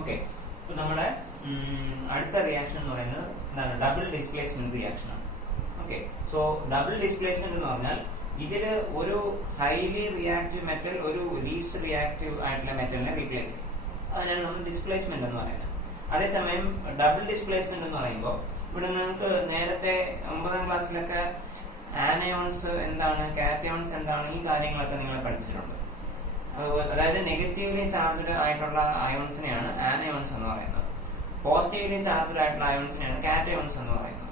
Okay, അപ്പൊ നമ്മുടെ അടുത്ത റിയാക്ഷൻ എന്ന് പറയുന്നത് എന്താണ്? ഡബിൾ ഡിസ്പ്ലേസ്മെന്റ് റിയാക്ഷൻ ആണ്. ഓക്കെ, സോ ഡബിൾ ഡിസ്പ്ലേസ്മെന്റ് എന്ന് പറഞ്ഞാൽ ഇതില് ഒരു ഹൈലി റിയാക്റ്റീവ് മെറ്റൽ ഒരു ലീസ്റ്റ് റിയാക്റ്റീവ് ആയിട്ടുള്ള മെറ്റലിനെ റീപ്ലേസ് ചെയ്യും. അതിനാണ് നമ്മൾ ഡിസ്പ്ലേസ്മെന്റ് എന്ന് പറയുന്നത്. അതേസമയം ഡബിൾ ഡിസ്പ്ലേസ്മെന്റ് എന്ന് പറയുമ്പോൾ ഇവിടെ നിങ്ങൾക്ക് നേരത്തെ 9ാം ക്ലാസ്സിലൊക്കെ ആനയോൺസ് എന്താണ്, കാറ്റയോൺസ് എന്താണ്, ഈ കാര്യങ്ങളൊക്കെ നിങ്ങളെ പഠിപ്പിച്ചിട്ടുണ്ട്. അതായത് നെഗറ്റീവ്ലി ചാർജ്ഡ് ആയിട്ടുള്ള അയോൺസിനെയാണ് ആനയോൺസ് എന്ന് പറയുന്നത്. പോസിറ്റീവ്ലി ചാർജ്ഡ് ആയിട്ടുള്ള അയോൺസിനെയാണ് കാറ്റയോൺസ് എന്ന് പറയുന്നത്.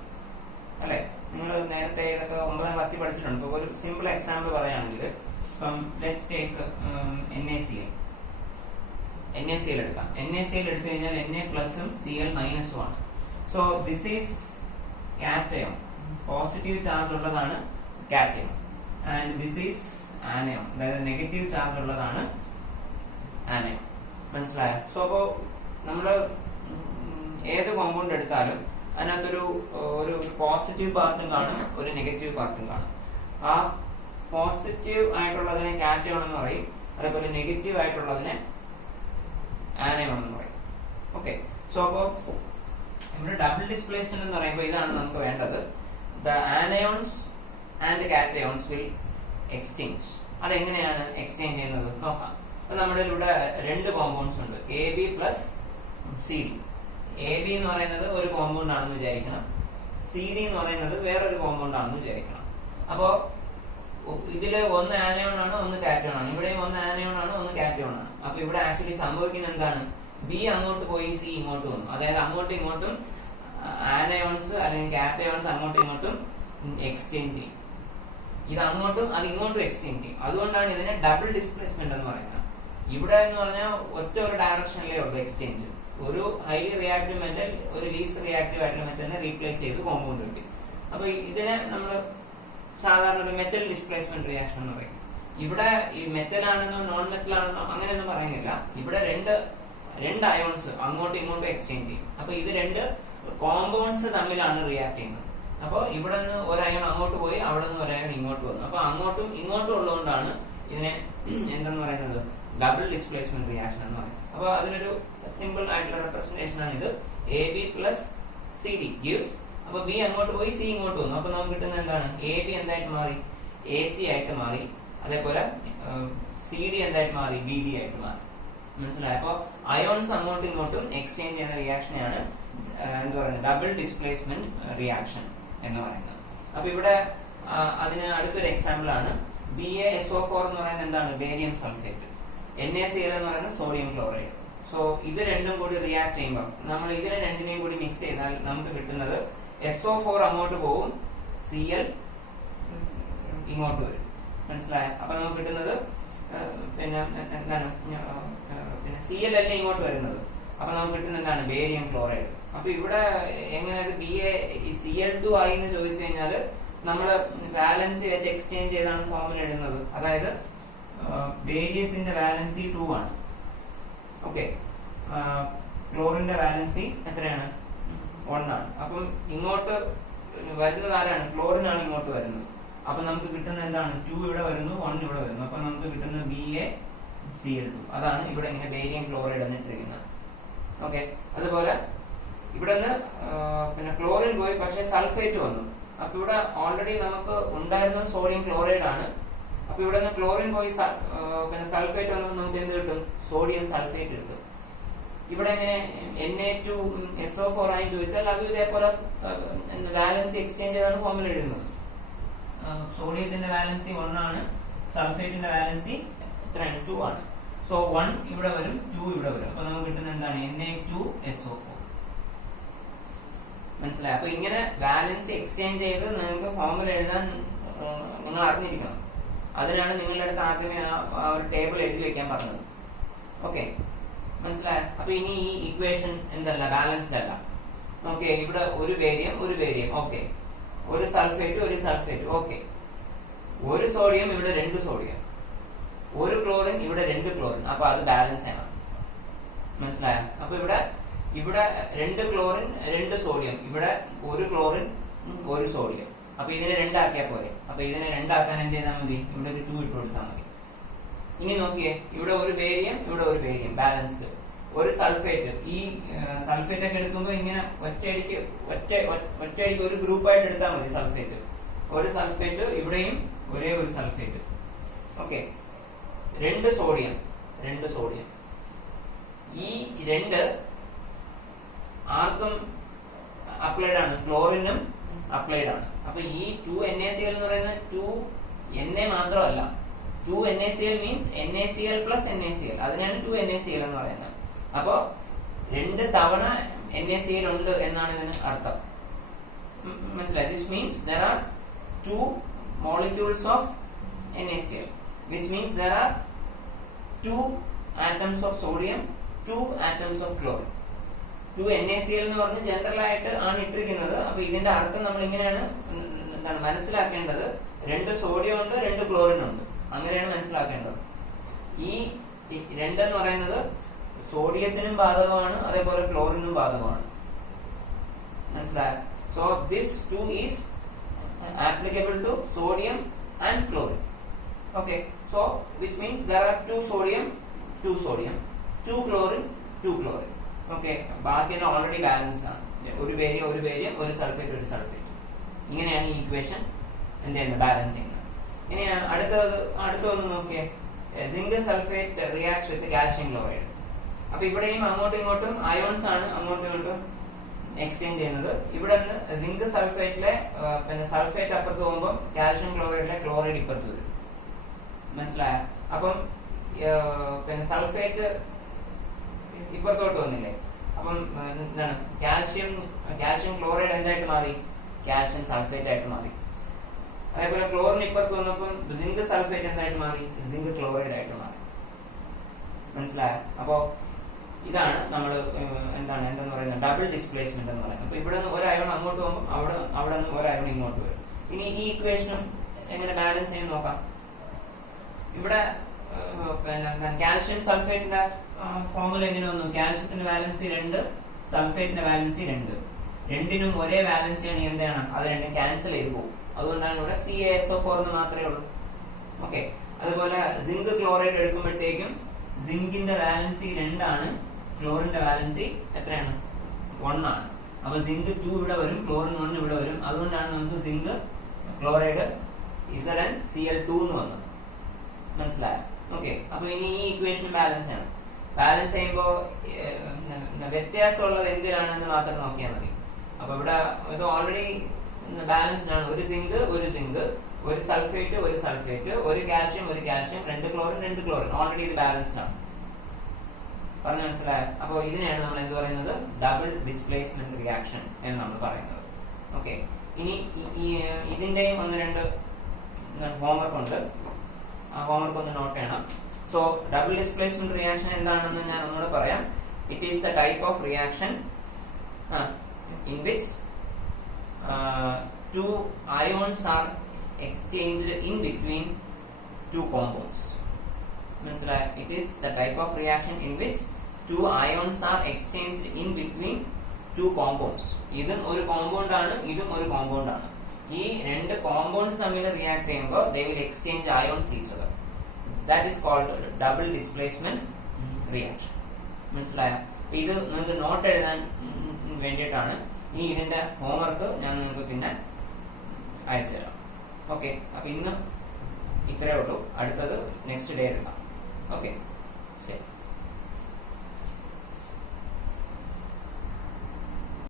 അല്ലെ, നിങ്ങൾ നേരത്തെ ഇതൊക്കെ 9ാം ക്ലാസ്സിൽ പഠിച്ചിട്ടുണ്ട്. ഇപ്പൊ ഒരു സിമ്പിൾ എക്സാമ്പിൾ പറയുകയാണെങ്കിൽ ഇപ്പം ലെറ്റ്സ് ടേക്ക് NaCl എടുക്കാം. NaCl എടുത്തു കഴിഞ്ഞാൽ Na പ്ലസും Cl മൈനസും ആണ്. So this is cation. Positive charge ഉള്ളതാണ് cation and this is anion, അതായത് നെഗറ്റീവ് ചാർജ് ഉള്ളതാണ് ആനയോൺ. മനസ്സിലായോ? സോ അപ്പോ നമ്മള് ഏത് കോമ്പൗണ്ട് എടുത്താലും അതിനകത്തൊരു ഒരു പോസിറ്റീവ് പാർട്ടും കാണും, ഒരു നെഗറ്റീവ് പാർട്ടും കാണും. ആ പോസിറ്റീവ് ആയിട്ടുള്ളതിനെ കാറ്റയോൺ എന്ന് പറയും, അതേപോലെ നെഗറ്റീവ് ആയിട്ടുള്ളതിനെ ആനയോൺ എന്ന് പറയും. ഓക്കെ, സോ അപ്പോ ഇവിടെ ഡബിൾ ഡിസ്പ്ലേസ്മെന്റ് എന്ന് പറയുമ്പോൾ ഇതാണ് നമുക്ക് വേണ്ടത്. The anions and cations will exchange. അതെങ്ങനെയാണ് എക്സ്ചേഞ്ച് ചെയ്യുന്നത് നോക്കാം. അപ്പൊ നമ്മുടെ ഇവിടെ രണ്ട് കോമ്പൗണ്ട്സ് ഉണ്ട്, AB പ്ലസ് CD. AB എന്ന് പറയുന്നത് ഒരു കോമ്പൗണ്ട് ആണെന്ന് വിചാരിക്കണം, CD എന്ന് പറയുന്നത് വേറൊരു കോമ്പൗണ്ട് ആണെന്ന് വിചാരിക്കണം. അപ്പോ ഇതില് ഒന്ന് ആനയോൺ ആണ്, ഒന്ന് കാറ്റയോൺ ആണ്. ഇവിടെയും ഒന്ന് ആനയോൺ ആണ്, ഒന്ന് കാറ്റയോൺ ആണ്. അപ്പൊ ഇവിടെ ആക്ച്വലി സംഭവിക്കുന്നത് എന്താണ്? B അങ്ങോട്ട് പോയി C ഇങ്ങോട്ട് വന്നു. അതായത് അങ്ങോട്ടും ഇങ്ങോട്ടും ആനയോൺസ് അല്ലെങ്കിൽ കാറ്റയോൺസ് അങ്ങോട്ടും ഇങ്ങോട്ടും എക്സ്ചേഞ്ച് ചെയ്യും. ഇത് അങ്ങോട്ടും അത് ഇങ്ങോട്ടും എക്സ്ചേഞ്ച് ചെയ്യും. അതുകൊണ്ടാണ് ഇതിനെ ഡബിൾ ഡിസ്പ്ലേസ്മെന്റ് എന്ന് പറയുന്നത്. ഇവിടെ എന്ന് പറഞ്ഞാൽ ഒറ്റ ഒരു ഡയറക്ഷനിലേ ഉള്ളൂ എക്സ്ചേഞ്ച്. ഒരു ഹൈലി റിയാക്റ്റീവ് മെറ്റൽ ഒരു ലീസ്റ്റ് റിയാക്റ്റീവ് ആയിട്ടുള്ള മെറ്റലിനെ റീപ്ലേസ് ചെയ്ത് കോമ്പൗണ്ട് കിട്ടി. അപ്പൊ ഇതിനെ നമ്മൾ സാധാരണ ഒരു മെറ്റൽ ഡിസ്പ്ലേസ്മെന്റ് റിയാക്ഷൻ എന്ന് പറയും. ഇവിടെ ഈ മെറ്റൽ ആണെന്നോ നോൺ മെറ്റൽ ആണെന്നോ അങ്ങനെയൊന്നും പറയുന്നില്ല. ഇവിടെ രണ്ട് അയോൺസ് അങ്ങോട്ടും ഇങ്ങോട്ടും എക്സ്ചേഞ്ച് ചെയ്യും. അപ്പൊ ഇത് രണ്ട് കോമ്പൗണ്ട്സ് തമ്മിലാണ് റിയാക്ട് ചെയ്യുന്നത്. അപ്പൊ ഇവിടെ നിന്ന് ഒരു അയോൺ അങ്ങോട്ട് പോയി, അവിടെ നിന്ന് ഒരു അയോൺ ഇങ്ങോട്ട് വന്നു. അപ്പൊ അങ്ങോട്ടും ഇങ്ങോട്ടും ഉള്ളതുകൊണ്ടാണ് ഇതിനെ എന്തെന്ന് പറയുന്നത്? ഡബിൾ ഡിസ്പ്ലേസ്മെന്റ് റിയാക്ഷൻ എന്ന് പറയുന്നത്. അപ്പൊ അതിനൊരു സിമ്പിൾ ആയിട്ടുള്ള റെപ്രസെന്റേഷൻ ആണ് ഇത്. AB plus CD gives. അപ്പൊ B അങ്ങോട്ട് പോയി, C ഇങ്ങോട്ട് വന്നു. അപ്പൊ നമുക്ക് കിട്ടുന്നത് എന്താണ്? AB എന്തായിട്ട് മാറി? AC ആയിട്ട് മാറി. അതേപോലെ CD എന്തായിട്ട് മാറി? BD ആയിട്ട് മാറി. മനസ്സിലായി? അപ്പൊ അയോൺസ് അങ്ങോട്ടും ഇങ്ങോട്ടും എക്സ്ചേഞ്ച് ചെയ്യുന്ന റിയാക്ഷനെയാണ് എന്താ പറയുന്നത്? ഡബിൾ ഡിസ്പ്ലേസ്മെന്റ് റിയാക്ഷൻ എന്ന് പറയുന്നത്. അപ്പൊ ഇവിടെ അതിന് അടുത്തൊരു എക്സാമ്പിൾ ആണ് BaSO4 എന്ന് പറയുന്നത് എന്താണ്? Barium sulphate. NaCl എന്ന് പറയുന്നത് സോഡിയം ക്ലോറൈഡ്. സോ ഇത് രണ്ടും കൂടി റിയാക്ട് ചെയ്യുമ്പോൾ നമ്മൾ ഇതിനെ രണ്ടിനെയും കൂടി മിക്സ് ചെയ്താൽ നമുക്ക് കിട്ടുന്നത് SO4 അങ്ങോട്ട് പോകും, Cl ഇങ്ങോട്ട് വരും. മനസ്സിലായ? അപ്പൊ നമുക്ക് കിട്ടുന്നത് പിന്നെ എന്താണ്? പിന്നെ Cl അല്ലേ ഇങ്ങോട്ട് വരുന്നത്. അപ്പൊ നമുക്ക് കിട്ടുന്നത് എന്താണ്? Barium chloride. അപ്പൊ ഇവിടെ എങ്ങനെ Cl2 ആയി എന്ന് ചോദിച്ചു കഴിഞ്ഞാൽ നമ്മള് വാലൻസി വെച്ച് എക്സ്ചേഞ്ച് ചെയ്താണ് ഫോർമുല ഇടുന്നത്. അതായത് ബേരിയത്തിന്റെ വാലൻസി 2 ആണ്. ഓക്കെ, ക്ലോറിന്റെ വാലൻസി എത്രയാണ്? 1 ആണ്. അപ്പം ഇങ്ങോട്ട് വരുന്നത് ആരാണ്? ക്ലോറിൻ ആണ് ഇങ്ങോട്ട് വരുന്നത്. അപ്പൊ നമുക്ക് കിട്ടുന്നത് എന്താണ്? 2 ഇവിടെ വരുന്നു, 1 ഇവിടെ വരുന്നു. അപ്പൊ നമുക്ക് കിട്ടുന്നത് BaCl2. അതാണ് ഇവിടെ ഇങ്ങനെ ബേരിയം ക്ലോറൈഡ് എന്നിട്ടിരിക്കുന്നത്. ഓക്കെ, അതുപോലെ ഇവിടെ നിന്ന് പിന്നെ ക്ലോറിൻ പോയി, പക്ഷെ സൾഫേറ്റ് വന്നു. അപ്പൊ ഇവിടെ ഓൾറെഡി നമുക്ക് ഉണ്ടായിരുന്നത് സോഡിയം ക്ലോറൈഡ് ആണ്. അപ്പൊ ഇവിടെ നിന്ന് ക്ലോറിൻ പോയി പിന്നെ സൾഫേറ്റ് വന്നപ്പോൾ നമുക്ക് എന്ത് കിട്ടും? സോഡിയം സൾഫേറ്റ് കിട്ടും. ഇവിടെ എങ്ങനെ Na2SO4 ആയി ചോദിച്ചാൽ അത് ഇതേപോലെ വാലൻസി എക്സ്ചേഞ്ച് ചെയ്താണ് ഫോർമുല എഴുതുന്നത്. സോഡിയത്തിന്റെ വാലൻസി 1 ആണ്, സൾഫേറ്റിന്റെ വാലൻസി എത്രയാണ്? 2 ആണ്. സോ 1 ഇവിടെ വരും, 2 ഇവിടെ വരും. അപ്പൊ നമുക്ക് കിട്ടുന്നത് എന്താണ്? Na2SO4. മനസ്സിലായി? അപ്പൊ ഇങ്ങനെ ബാലൻസ് എക്സ്ചേഞ്ച് ചെയ്ത് നിങ്ങൾക്ക് ഫോർമുല എഴുതാൻ നിങ്ങൾ അറിഞ്ഞിരിക്കണം. അതിനാണ് നിങ്ങളുടെ അടുത്ത് ആദ്യമേ ആ ഒരു ടേബിൾ എഴുതി വെക്കാൻ പറഞ്ഞത്. ഓക്കെ, മനസ്സിലായോ? അപ്പൊ ഇനി ഈ ഇക്വേഷൻ എന്തല്ല? ബാലൻസ്ഡ് അല്ല. ഓക്കെ, ഇവിടെ ഒരു ബേരിയം ഒരു ബേരിയം. ഓക്കെ, ഒരു സൾഫേറ്റ് ഒരു സൾഫേറ്റ്. ഓക്കെ, ഒരു സോഡിയം ഇവിടെ 2 സോഡിയം, ഒരു ക്ലോറിൻ ഇവിടെ 2 ക്ലോറിൻ. അപ്പൊ അത് ബാലൻസ് ആണ്. മനസ്സിലായോ? അപ്പൊ ഇവിടെ 2 ക്ലോറിൻ 2 സോഡിയം, ഇവിടെ ഒരു ക്ലോറിൻ ഒരു സോഡിയം. അപ്പൊ ഇതിനെ 2 ആക്കിയാൽ പോരെ. അപ്പൊ ഇതിനെ 2 ആക്കാൻ എന്ത് ചെയ്താൽ മതി? ഇവിടെ ഒരു 2 ഇട്ട് കൊടുത്താൽ മതി. ഇനി നോക്കിയേ, ഇവിടെ ഒരു ബേരിയം ഇവിടെ ഒരു ബേരിയം ബാലൻസ്ഡ്. ഒരു സൾഫേറ്റ്, ഈ സൾഫേറ്റ് ഒക്കെ എടുക്കുമ്പോൾ ഇങ്ങനെ ഒറ്റയടിക്ക് ഒരു ഗ്രൂപ്പായിട്ട് എടുത്താൽ മതി. സൾഫേറ്റ്, ഒരു സൾഫേറ്റ്, ഇവിടെയും ഒരേ ഒരു സൾഫേറ്റ്. ഓക്കെ, രണ്ട് സോഡിയം. ഈ രണ്ട് ആർക്കും അപ്ലൈഡ് ആണ്, ക്ലോറിനും അപ്ലൈഡ് ആണ്. അപ്പൊ ഈ 2NaCl എന്ന് പറയുന്നത് 2Na മാത്രമല്ല, 2NaCl means NaCl plus NaCl, അതിനാണ് 2NaCl എന്ന് പറയുന്നത്. അപ്പോ രണ്ട് തവണ NaCl ഉണ്ട് എന്നാണ് ഇതിന് അർത്ഥം. മനസ്സിലായി? This means there are 2 molecules of NaCl, which means there are 2 atoms of sodium, 2 atoms of chlorine. 2NaCl എന്ന് പറഞ്ഞ് ജനറൽ ആയിട്ട് ആണ് ഇട്ടിരിക്കുന്നത്. അപ്പൊ ഇതിന്റെ അർത്ഥം നമ്മൾ ഇങ്ങനെയാണ് എന്താണ് മനസ്സിലാക്കേണ്ടത്. രണ്ട് സോഡിയം ഉണ്ട്, രണ്ട് ക്ലോറിൻ ഉണ്ട്, അങ്ങനെയാണ് മനസ്സിലാക്കേണ്ടത്. ഈ രണ്ടെന്ന് പറയുന്നത് സോഡിയത്തിനും ബാധകമാണ്, അതേപോലെ ക്ലോറിനും ബാധകമാണ്. മനസ്സിലായോ? So this 2 is applicable to sodium and chlorine. Okay, so which means there are 2 sodium, 2 chlorine, 2 chlorine. Okay, ബാക്കിയെല്ലാം ഓൾറെഡി ബാലൻസ്ഡ് ആണ്. ഒരു ബേരിയം, ഒരു സൾഫേറ്റ്. ഇങ്ങനെയാണ് ഈ ഇക്വേഷൻ എന്ത് ചെയ്യുന്നത്, ബാലൻസ് ചെയ്യുന്നത്. ഇനി അടുത്തൊന്ന് നോക്കിയേ. Zinc sulphate reacts with calcium chloride. അപ്പൊ ഇവിടെയും അങ്ങോട്ടും ഇങ്ങോട്ടും അയോൺസ് ആണ് അങ്ങോട്ടും ഇങ്ങോട്ടും എക്സ്ചേഞ്ച് ചെയ്യുന്നത്. ഇവിടെ നിന്ന് സിങ്ക് സൾഫേറ്റിലെ പിന്നെ സൾഫേറ്റ് അപ്പുറത്ത് പോകുമ്പോൾ കാൽഷ്യം ക്ലോറൈഡിലെ ക്ലോറൈഡ് ഇപ്പുറത്ത് വരും. മനസ്സിലായ? അപ്പം പിന്നെ സൾഫേറ്റ് ഇപ്പുറത്തോട്ട് വന്നില്ലേ, അപ്പം എന്താണ് കാൽഷ്യം ക്ലോറൈഡ് എന്തായിട്ട് മാറി, കാൽഷ്യം സൾഫേറ്റ് ആയിട്ട് മാറി. അതേപോലെ ക്ലോറിൻ ഇപ്പുറത്ത് വന്നപ്പം സിങ്ക് സൾഫേറ്റ് എന്തായിട്ട് മാറി, സിങ്ക് ക്ലോറൈഡ് ആയിട്ട് മാറി. മനസ്സിലായ? അപ്പോ ഇതാണ് നമ്മൾ എന്തെന്ന് പറയുന്നത് ഡബിൾ ഡിസ്പ്ലേസ്മെന്റ് എന്ന് പറയുന്നത്. അപ്പൊ ഇവിടെ നിന്ന് ഒരു അയോൺ അങ്ങോട്ട് പോകുമ്പോൾ അവിടെ നിന്ന് ഒരു അയോൺ ഇങ്ങോട്ട് വരും. ഇനി ഈ ഇക്വേഷനും എങ്ങനെ ബാലൻസ് ചെയ്യാൻ നോക്കാം. ഇവിടെ കാൽഷ്യം സൾഫേറ്റിന്റെ ഫോർമുല എങ്ങനെ വന്നു? കാൽഷ്യത്തിന്റെ വാലൻസി 2, സൾഫേറ്റിന്റെ വാലൻസി 2. രണ്ടിനും ഒരേ വാലൻസി ആണ്. എന്താണ് അത്? രണ്ടും ക്യാൻസൽ ചെയ്ത് പോകും. അതുകൊണ്ടാണ് ഇവിടെ CaSO4 എന്ന് മാത്രമേ ഉള്ളൂ. ഓക്കെ, അതുപോലെ സിങ്ക് ക്ലോറൈഡ് എടുക്കുമ്പോഴത്തേക്കും സിങ്കിന്റെ വാലൻസി 2 ആണ്, ക്ലോറിന്റെ വാലൻസി എത്രയാണ്? 1 ആണ്. അപ്പൊ സിങ്ക് 2 ഇവിടെ വരും, ക്ലോറിൻ 1 ഇവിടെ വരും. അതുകൊണ്ടാണ് നമുക്ക് സിങ്ക് ക്ലോറൈഡ് ZnCl2 എന്ന് വന്നത്. മനസ്സിലായോ? ഓക്കെ, അപ്പൊ ഇനി ഈ ഇക്വേഷൻ ബാലൻസ് ആണ്. ബാലൻസ് ചെയ്യുമ്പോ വ്യത്യാസമുള്ളത് എന്തിനാണെന്ന് മാത്രം നോക്കിയാൽ മതി. അപ്പൊ ഇവിടെ ഇത് ഓൾറെഡി ബാലൻസ്ഡ് ആണ്. ഒരു സിങ്ക്, ഒരു സൾഫേറ്റ്, ഒരു കാൽഷ്യം, രണ്ട് ക്ലോറിൻ ഓൾറെഡി ഇത് ബാലൻസ്ഡ് ആണ്. പറഞ്ഞ് മനസ്സിലായോ? അപ്പൊ ഇതിനെയാണ് നമ്മൾ എന്ത് പറയുന്നത്, ഡബിൾ ഡിസ്പ്ലേസ്മെന്റ് റിയാക്ഷൻ എന്ന് നമ്മൾ പറയുന്നത്. ഓക്കെ, ഇനി ഇതിന്റെയും 1-2 ഹോംവർക്ക് ഉണ്ട്. ആ ഹോംവർക്ക് ഒന്ന് നോട്ട് ചെയ്യണം. സോ ഡബിൾ ഡിസ്പ്ലേസ്മെന്റ് റിയാക്ഷൻ എന്താണെന്ന് ഞാൻ ഒന്നുകൂടെ പറയാം. It is the type of reaction in which 2 ions are exchanged in between 2 compounds. മനസ്സിലായോ? It is the type of reaction in which 2 ions are exchanged in between 2 compounds. ഇതും ഒരു compound ആണ്, ഇതും ഒരു കോമ്പൗണ്ട് ആണ്. ഈ രണ്ട് കോമ്പൗണ്ട്സ് തമ്മിൽ റിയാക്ട് ചെയ്യുമ്പോൾ they will exchange ions each other. That is called double displacement reaction. മനസ്സിലായോ? ഇത് നിങ്ങൾക്ക് നോട്ട് എഴുതാൻ വേണ്ടിയിട്ടാണ്. ഇനി ഇതിന്റെ ഹോംവർക്ക് ഞാൻ നിങ്ങൾക്ക് പിന്നെ അയച്ചു തരാം. ഓക്കെ, അപ്പൊ ഇന്ന് ഇത്രയേ ഉള്ളൂ. അടുത്തത് നെക്സ്റ്റ് ഡേ എടുക്കാം. ഓക്കെ, ശരി.